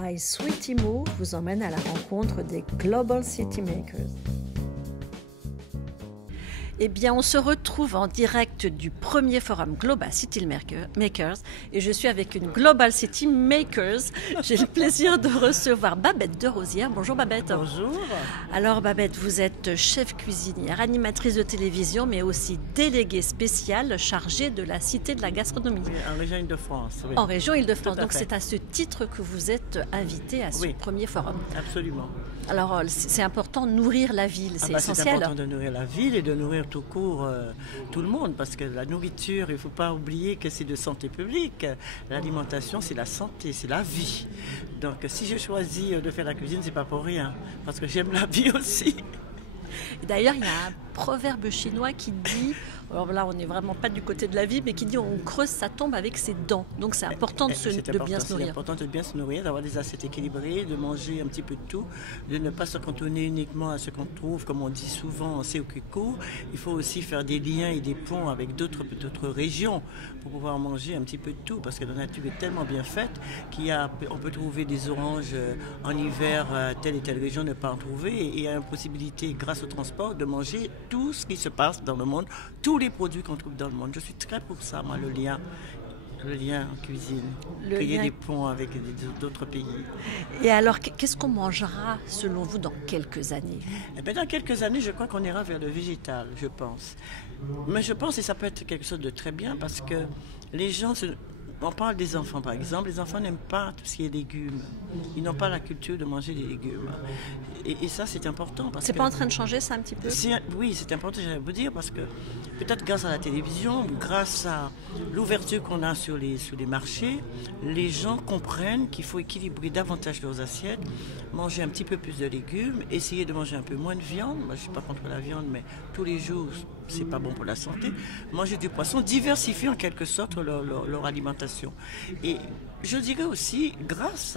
My Sweet Imo vous emmène à la rencontre des Global City Makers. Eh bien, on se retrouve en direct du premier forum Global City Makers et je suis avec une Global City Makers. J'ai le plaisir de recevoir Babette Derosière. Bonjour Babette. Bonjour. Alors Babette, vous êtes chef cuisinière, animatrice de télévision, mais aussi déléguée spéciale chargée de la Cité de la Gastronomie. Oui, en région Île-de-France. Oui. En région Île-de-France. Donc fait. C'est à ce titre que vous êtes invitée à ce premier forum. Absolument. Alors c'est important de nourrir la ville, c'est essentiel. C'est important de nourrir la ville et de nourrir tout court tout le monde, parce que la nourriture, il ne faut pas oublier que c'est de santé publique. L'alimentation, c'est la santé, c'est la vie. Donc si je choisis de faire la cuisine, c'est pas pour rien, parce que j'aime la vie aussi. D'ailleurs, il y a un proverbe chinois qui dit, alors là on n'est vraiment pas du côté de la vie, mais qui dit on creuse sa tombe avec ses dents. Donc c'est important de bien se nourrir. C'est important de bien se nourrir, d'avoir des assiettes équilibrées, de manger un petit peu de tout, de ne pas se cantonner uniquement à ce qu'on trouve, comme on dit souvent, c'est au cuco. Il faut aussi faire des liens et des ponts avec d'autres régions pour pouvoir manger un petit peu de tout, parce que la nature est tellement bien faite qu'on peut trouver des oranges en hiver, telle et telle région ne pas en trouver, et il y a une possibilité, grâce au transport, de manger tout ce qui se passe dans le monde, tous les produits qu'on trouve dans le monde. Je suis très pour ça, moi, le lien en cuisine, qu'il y ait des ponts avec d'autres pays. Et alors, qu'est-ce qu'on mangera, selon vous, dans quelques années? Eh bien, dans quelques années, je crois qu'on ira vers le végétal, je pense. Mais je pense que ça peut être quelque chose de très bien, parce que les gens... On parle des enfants, par exemple. Les enfants n'aiment pas tout ce qui est légumes. Ils n'ont pas la culture de manger des légumes. Et ça, c'est important. C'est pas en train de changer, ça, un petit peu? Oui, c'est important, j'allais vous dire, parce que peut-être grâce à la télévision, grâce à l'ouverture qu'on a sur les marchés, les gens comprennent qu'il faut équilibrer davantage leurs assiettes, manger un petit peu plus de légumes, essayer de manger un peu moins de viande. Moi, je ne suis pas contre la viande, mais tous les jours, c'est pas bon pour la santé. Manger du poisson, diversifier en quelque sorte leur alimentation. Et je dirais aussi, grâce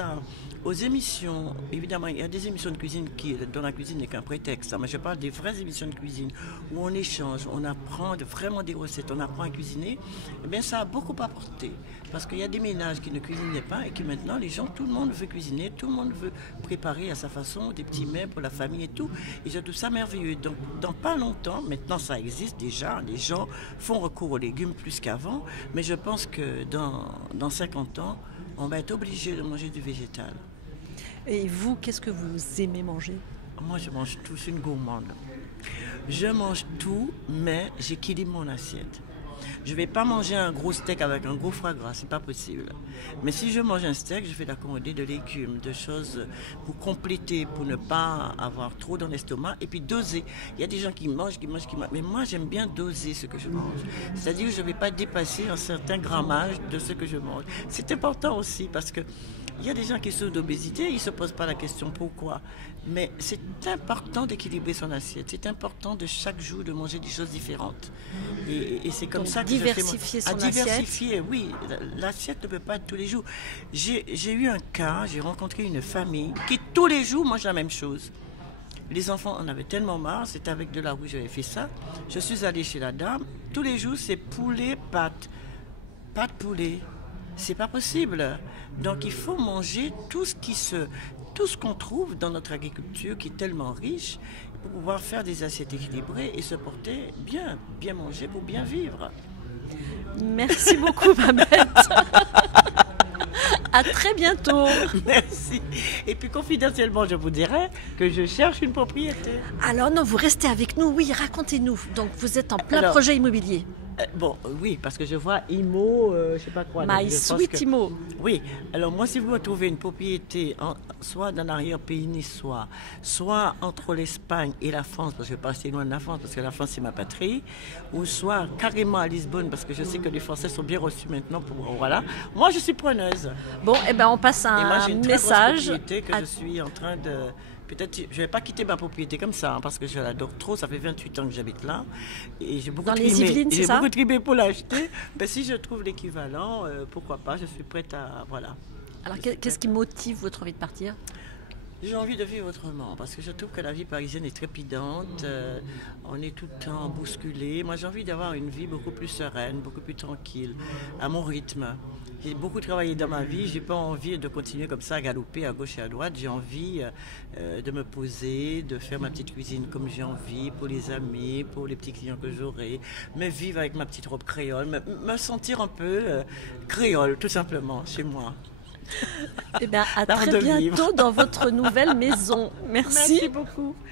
aux émissions, évidemment, il y a des émissions de cuisine dont la cuisine n'est qu'un prétexte, mais je parle des vraies émissions de cuisine où on échange, on apprend vraiment des recettes, on apprend à cuisiner. Eh bien, ça a beaucoup apporté, parce qu'il y a des ménages qui ne cuisinaient pas et qui maintenant, tout le monde veut cuisiner, tout le monde veut préparer à sa façon des petits mets pour la famille et tout. Et je trouve ça merveilleux. Donc, dans pas longtemps, maintenant ça existe déjà, les gens font recours aux légumes plus qu'avant, mais je pense que dans 50 ans, on va être obligé de manger du végétal. Et vous, qu'est-ce que vous aimez manger? Moi, je mange tout, je suis une gourmande. Je mange tout, mais j'équilibre mon assiette. Je ne vais pas manger un gros steak avec un gros foie gras, c'est pas possible. Mais si je mange un steak, je vais l'accommoder de légumes, de choses pour compléter, pour ne pas avoir trop dans l'estomac et puis doser. Il y a des gens qui mangent, mais moi j'aime bien doser ce que je mange. C'est-à-dire que je ne vais pas dépasser un certain grammage de ce que je mange. C'est important aussi parce que il y a des gens qui souffrent d'obésité, ils ne se posent pas la question pourquoi. Mais c'est important d'équilibrer son assiette. C'est important de chaque jour de manger des choses différentes. Et c'est comme ça que diversifier son assiette. Diversifier, oui. L'assiette ne peut pas être tous les jours. J'ai eu un cas, j'ai rencontré une famille qui tous les jours mange la même chose. Les enfants en avaient tellement marre, c'était avec de la rouge, j'avais fait ça. Je suis allée chez la dame, tous les jours c'est poulet, pâte poulet. C'est pas possible. Donc il faut manger tout ce qu'on trouve dans notre agriculture qui est tellement riche pour pouvoir faire des assiettes équilibrées et se porter bien manger pour bien vivre. Merci beaucoup Babette. À très bientôt. Merci. Et puis confidentiellement, je vous dirais que je cherche une propriété. Alors non, vous restez avec nous. Oui, racontez-nous. Donc vous êtes en plein projet immobilier. Bon, oui, parce que je vois IMO, je sais pas quoi. My Sweet Imo. Oui, alors moi, si vous trouvez une propriété, soit dans l'arrière-pays niçois, soit entre l'Espagne et la France, parce que je ne vais pas rester loin de la France, parce que la France, c'est ma patrie, ou soit carrément à Lisbonne, parce que je sais que les Français sont bien reçus maintenant. Voilà. Moi, je suis preneuse. Bon, eh ben, on passe un moi, j'ai une message. Très grosse propriété que je suis en train de... Peut-être je ne vais pas quitter ma propriété comme ça, parce que je l'adore trop. Ça fait 28 ans que j'habite là. Et j'ai beaucoup de tribé pour l'acheter. Mais si je trouve l'équivalent, pourquoi pas, je suis prête à... Voilà. Alors, qu'est-ce qui motive votre envie de partir? J'ai envie de vivre autrement parce que je trouve que la vie parisienne est trépidante. On est tout le temps bousculé. Moi, j'ai envie d'avoir une vie beaucoup plus sereine, beaucoup plus tranquille, à mon rythme. J'ai beaucoup travaillé dans ma vie. J'ai pas envie de continuer comme ça à galoper à gauche et à droite. J'ai envie de me poser, de faire ma petite cuisine comme j'ai envie pour les amis, pour les petits clients que j'aurai, me vivre avec ma petite robe créole, me sentir un peu créole, tout simplement, chez moi. Eh bien, à L'art très de bientôt vivre. dans votre nouvelle maison. Merci. Merci beaucoup.